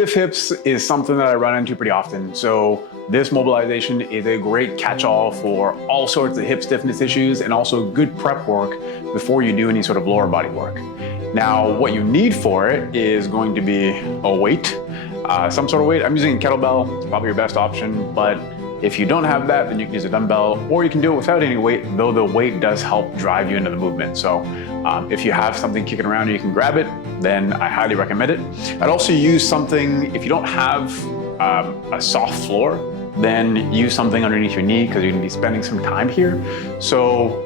Stiff hips is something that I run into pretty often. So this mobilization is a great catch-all for all sorts of hip stiffness issues and also good prep work before you do any sort of lower body work. Now, what you need for it is going to be a weight, some sort of weight. I'm using a kettlebell, it's probably your best option, but if you don't have that, then you can use a dumbbell, or you can do it without any weight, though the weight does help drive you into the movement. So if you have something kicking around and you can grab it, then I highly recommend it. I'd also use something, if you don't have a soft floor, then use something underneath your knee because you're gonna be spending some time here. So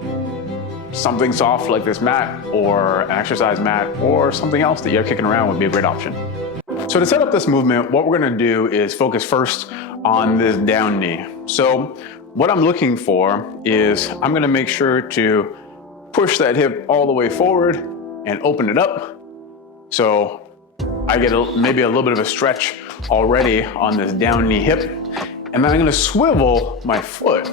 something soft like this mat or an exercise mat or something else that you're kicking around would be a great option. So to set up this movement, what we're gonna do is focus first on this down knee. So what I'm looking for is I'm gonna make sure to push that hip all the way forward and open it up. So I get maybe a little bit of a stretch already on this down knee hip. And then I'm gonna swivel my foot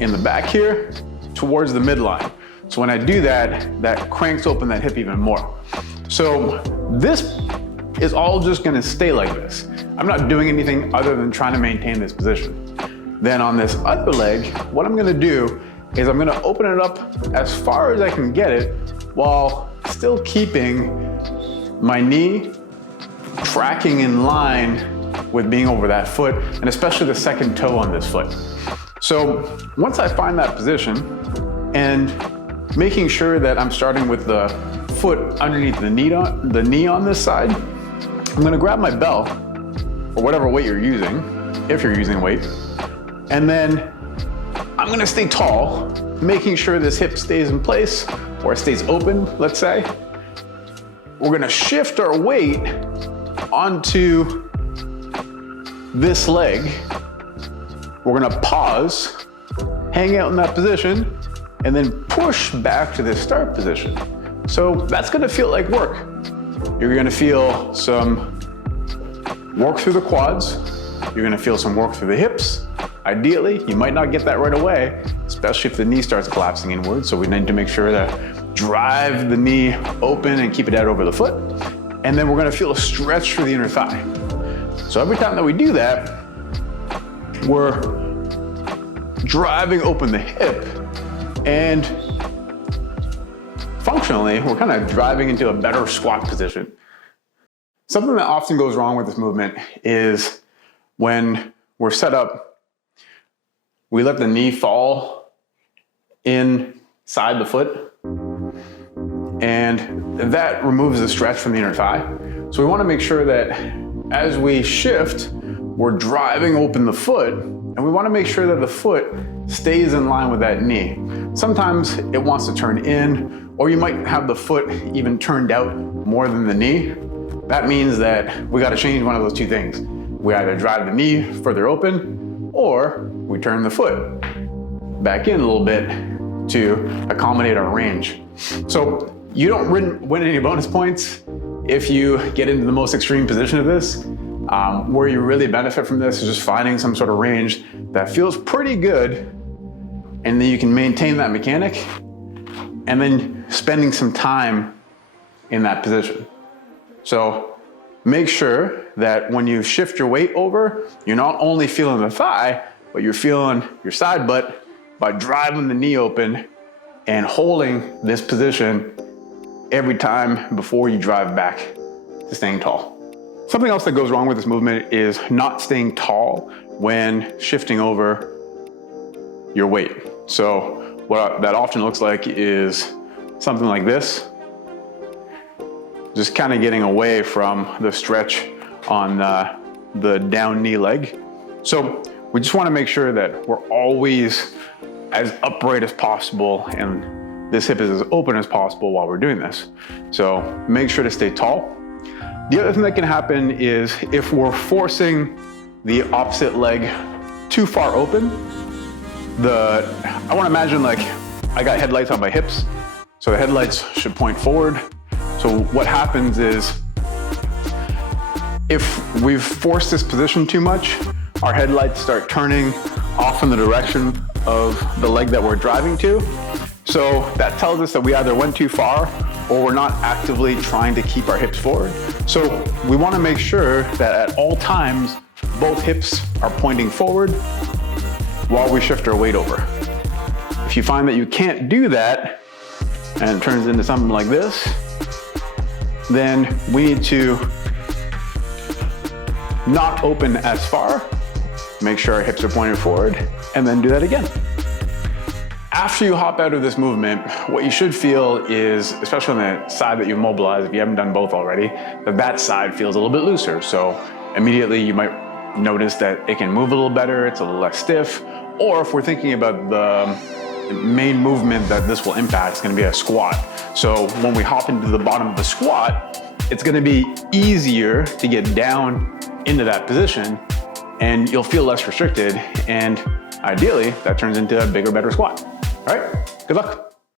in the back here towards the midline. So when I do that, that cranks open that hip even more. So this is all just gonna stay like this. I'm not doing anything other than trying to maintain this position. Then on this other leg, what I'm gonna do is I'm gonna open it up as far as I can get it while still keeping my knee tracking in line with being over that foot, and especially the second toe on this foot. So once I find that position and making sure that I'm starting with the foot underneath the knee on this side, I'm gonna grab my bell, or whatever weight you're using, if you're using weight, and then I'm gonna stay tall, making sure this hip stays in place, or it stays open, let's say. We're gonna shift our weight onto this leg. We're gonna pause, hang out in that position, and then push back to the start position. So that's gonna feel like work. You're gonna feel some work through the quads. You're gonna feel some work through the hips. Ideally, you might not get that right away, especially if the knee starts collapsing inward. So we need to make sure to drive the knee open and keep it out over the foot. And then we're gonna feel a stretch through the inner thigh. So every time that we do that, we're driving open the hip, and functionally, we're kind of driving into a better squat position. Something that often goes wrong with this movement is when we're set up, we let the knee fall inside the foot, and that removes the stretch from the inner thigh. So we want to make sure that as we shift, we're driving open the foot, and we want to make sure that the foot stays in line with that knee. Sometimes it wants to turn in, or you might have the foot even turned out more than the knee. That means that we got to change one of those two things. We either drive the knee further open, or we turn the foot back in a little bit to accommodate our range. So you don't win any bonus points if you get into the most extreme position of this. Where you really benefit from this is just finding some sort of range that feels pretty good, and then you can maintain that mechanic, and then spending some time in that position. So make sure that when you shift your weight over, you're not only feeling the thigh, but you're feeling your side butt by driving the knee open and holding this position every time before you drive back to staying tall. Something else that goes wrong with this movement is not staying tall when shifting over your weight. So what that often looks like is something like this, just kind of getting away from the stretch on the down knee leg. So we just want to make sure that we're always as upright as possible and this hip is as open as possible while we're doing this. So make sure to stay tall. The other thing that can happen is if we're forcing the opposite leg too far open, I want to imagine like I got headlights on my hips, so the headlights should point forward. So what happens is if we've forced this position too much, our headlights start turning off in the direction of the leg that we're driving to. So that tells us that we either went too far or we're not actively trying to keep our hips forward. So we want to make sure that at all times, both hips are pointing forward while we shift our weight over. If you find that you can't do that, and it turns into something like this, then we need to not open as far, make sure our hips are pointed forward, and then do that again. After you hop out of this movement, what you should feel is, especially on the side that you mobilize, if you haven't done both already, that side feels a little bit looser. So immediately you might notice that it can move a little better, it's a little less stiff, or if we're thinking about the main movement that this will impact, it's gonna be a squat. So when we hop into the bottom of the squat, it's gonna be easier to get down into that position and you'll feel less restricted, and ideally that turns into a bigger, better squat. All right, good luck.